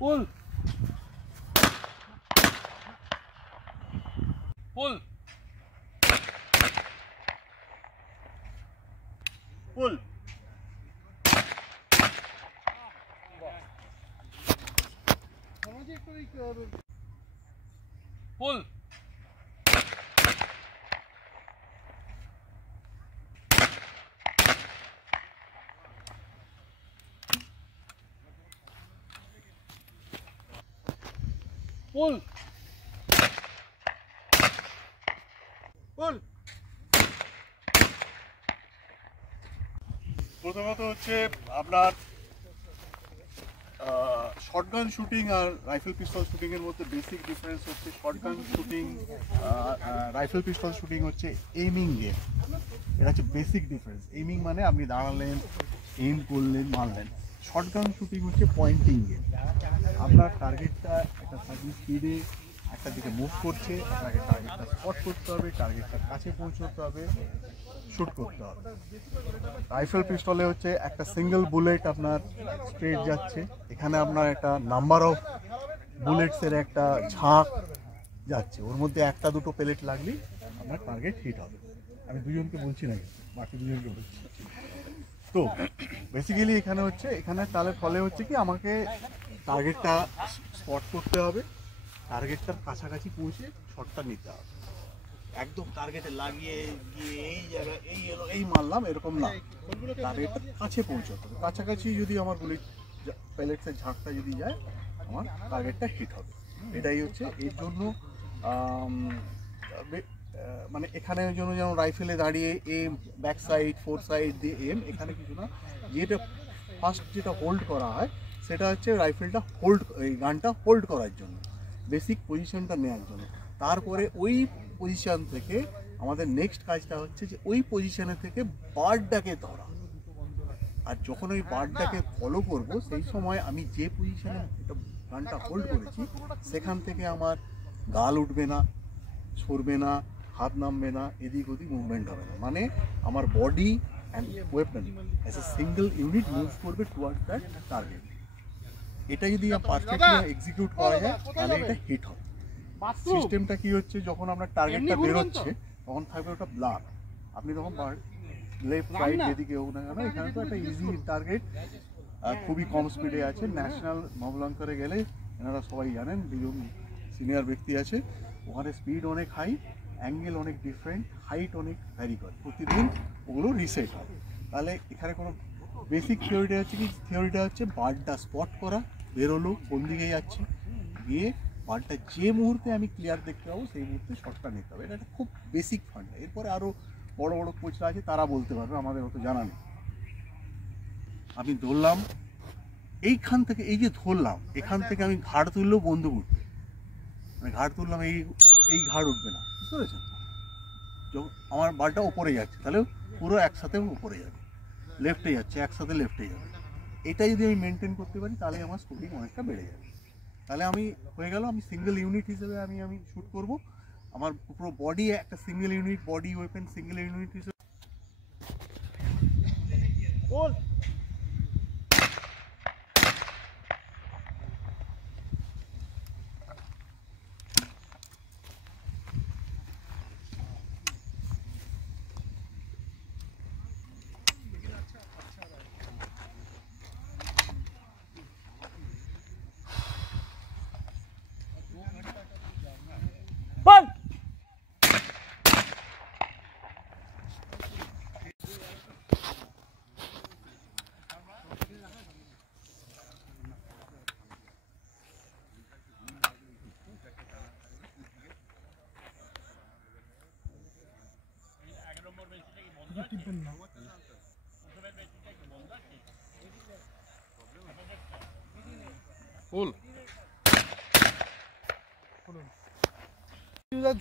Pull. Pull. Pull. Pull. Pull. Pull. প্রথমত হচ্ছে আপনার শটগান শুটিং আর রাইফেল পিস্তল শুটিং এর মধ্যে বেসিক ডিফারেন্স হচ্ছে শটগান শুটিং রাইফেল পিস্তল শুটিং হচ্ছে এইমিং গেম। এটা হচ্ছে বেসিক ডিফারেন্স। এইমিং মানে আপনি দাঁড়ালেন, এইম করলেন, মারলেন। শটগান শুটিং হচ্ছে পয়েন্টিং গেম। আপনার টার্গেটটা একটা সার্ভিস স্পিডে একটা দিকে মুভ করছে, আপনাকে টার্গেটটা স্পট করতে হবে, টার্গেটটার কাছে পৌঁছতে হবে, শুট করতে হবে। রাইফেল পিস্তলে হচ্ছে একটা সিঙ্গেল বুলেট আপনার স্ট্রেট যাচ্ছে, এখানে আপনার একটা নাম্বার অফ বুলেটসের একটা ঝাঁক যাচ্ছে, ওর মধ্যে একটা দুটো পেলেট লাগলেই আপনার টার্গেট হিট হবে। আমি দুজনকে বলছি না, বাকি দুজনকে বলছি। তো বেসিক্যালি এখানে হচ্ছে, এখানে তাহলে ফলে হচ্ছে কি আমাকে টার্গেটটা স্পট করতে হবে, টার্গেটটার কাছাকাছি পৌঁছে শটটা নিতে হবে। একদম টার্গেটে লাগিয়ে গিয়ে এই জায়গায় এই এলো এই মারলাম এরকম না, টার্গেটটার কাছে পৌঁছতে হবে। কাছাকাছি যদি আমার বুলেট প্যালেটসের ঝাঁকটা যদি যায় আমার টার্গেটটা হিট হবে। এটাই হচ্ছে এর জন্য মানে এখানে ওই জন্য যেমন রাইফেলে দাঁড়িয়ে am back side four side দিয়ে এম, এখানে কিছু না, যেটা ফার্স্ট যেটা হোল্ড করা হয় সেটা হচ্ছে রাইফেলটা হোল্ড, এই গানটা হোল্ড করার জন্য, বেসিক পজিশনটা নেওয়ার জন্য। তারপরে ওই পজিশন থেকে আমাদের নেক্সট কাজটা হচ্ছে যে ওই পজিশনে থেকে বার্ডটাকে ধরা। আর যখন ওই বার্ডটাকে ফলো করব সেই সময় আমি যে পজিশনে গানটা হোল্ড করেছি সেখান থেকে আমার গাল উঠবে না, সরবে না, হাত নামবে না, এদিক ওদিক মুভমেন্ট হবে না, মানে আমার body and weapon as a single unit move করবে টুয়ার্ডস দ্যাট টার্গেট। এটা যদি পারফেক্টলি এক্সিকিউট করা যায় তাহলে এটা হিট হবে। সিস্টেমটা কি হচ্ছে, যখন আপনার টার্গেটটা বেরোচ্ছে তখন থাকবে ওটা ব্লার, আপনি তখন লেফট রাইট যেদিকে হোক না কেন এখানে তো একটা ইজি টার্গেট, খুবই কম স্পিডে আছে। ন্যাশনাল মবলঙ্করে গেলে এনারা সবাই জানেন, দুজন সিনিয়র ব্যক্তি আছে, ওখানে স্পিড অনেক হাই, অ্যাঙ্গেল অনেক ডিফারেন্ট, হাইট অনেক ভ্যারি করে, প্রতিদিন ওগুলো রিসেট হয়। তাহলে এখানে কোনো বেসিক থিওরিটা হচ্ছে কি, থিওরিটা হচ্ছে বার্ডটা স্পট করা, বেরোলো কোন দিকে যাচ্ছে, গিয়ে বার্ডটা যে মুহূর্তে আমি ক্লিয়ার দেখতে পাবো সেই মুহূর্তে শটটা নিতে হবে। এটা একটা খুব বেসিক ফান্ড। এরপরে আরও বড় বড় কোচরা আছে তারা বলতে পারবে, আমাদের অত জানা নেই। আমি ধরলাম এইখান থেকে, এই যে ধরলাম এখান থেকে আমি ঘাড় তুললেও বন্দুক উঠবে, মানে ঘাড় তুললাম এই ঘাড় উঠবে না, বুঝতে পেরেছেন? যখন আমার বারটা ওপরে যাচ্ছে তাহলে পুরো একসাথে উপরে যাবে, লেফটে যাচ্ছে একসাথে লেফটে যাবে। এটা যদি আমি মেনটেন করতে পারি তাহলে আমার স্কোপিং অনেকটা বেড়ে যাবে। তাহলে আমি হয়ে গেল, আমি সিঙ্গেল ইউনিট হিসেবে আমি শ্যুট করব, আমার পুরো বডি একটা single unit, body weapon single unit হিসেবে।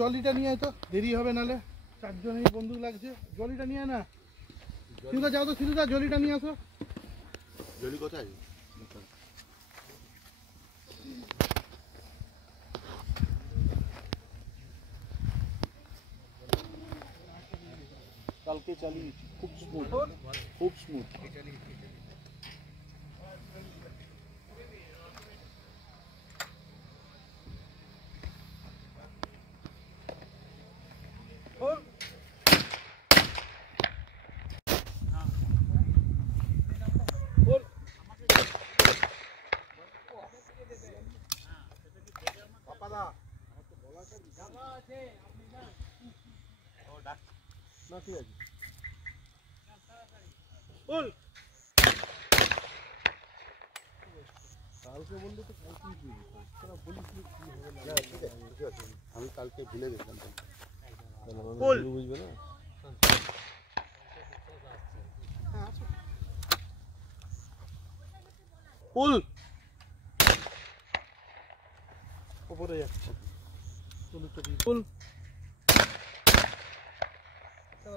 জলিটা নিয়ে তো দেরি হবে, নালে চারজনই বন্দুক লাগছে। জলিটা নিয়ে না, সিধা যাও তো, সিধা জলিটা নিয়ে আসো। জলি কোথায়? কালকে চালিয়েছি, খুব স্মুথ, খুব স্মুথ। ঠিক আছে ফুল কালকে বললে তো কালকেই দিয়ে দিতাম তোরা বলিস কি হবে না ঠিক আছে আমি কালকে ভুলে গেছিলাম ফুল বুঝবে না ফুল উপরে যাচ্ছে ফুল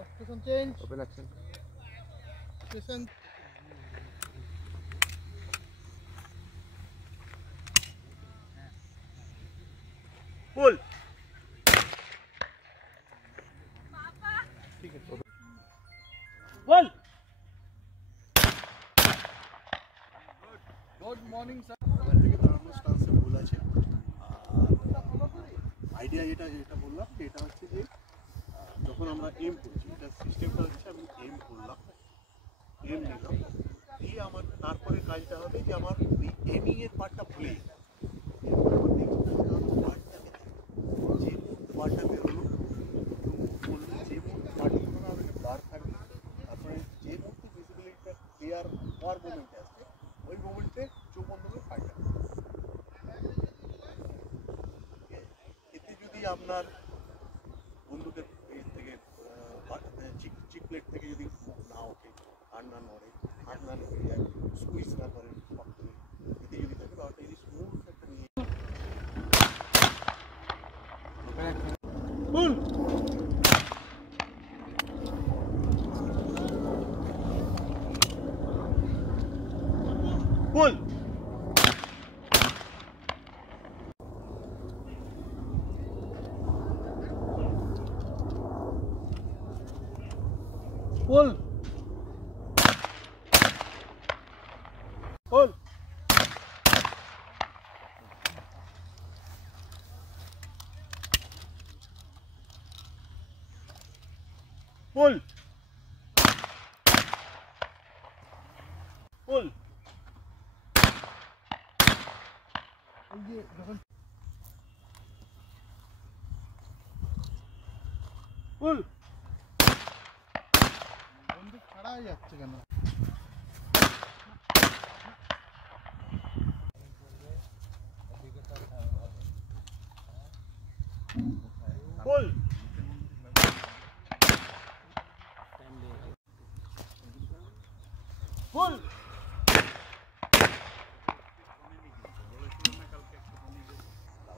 station change open action station ফুল ঠিক আছে ফুল গুড মর্নিং স্যার আমার থেকে দাঁড়ানোর স্টান্সে ভুল আছে আইডিয়া যেটা বললাম যে এটা হচ্ছে যে যখন আমরা এম করছি এটা সিস্টেমটা হচ্ছে আমি এম করলাম এম নিলাম দিয়ে আমার তারপরে কাজটা হবে যে আমার এই এমিং এর পার্টটা ভুলে যে পার্টটা বেরোলো বললো যে পার্টগুলো না আমাকে ব্লার থাকবে তারপরে যে মুহূর্তে ভিজিবিলিটিটা ক্লিয়ার হওয়ার মোমেন্টে আসবে ওই মোমেন্টে চোখ বন্ধ করে ফাইট এতে যদি আপনার বন্দুকের এর থেকে চিক প্লেট থেকে যদি না ওঠে হাড় না নড়ে হাড় না নড়ে যায় স্কুইজ না করেন শক্ত এতে যদি থাকে তাহলে এই স্মুথ একটা নিয়ে ফুল ফুল ফুল ফুল ফুল ফুল এই যে যখন ফুল বন্দুক ছাড়া হয়ে যাচ্ছে কেন ফুল ফুল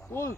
ফুল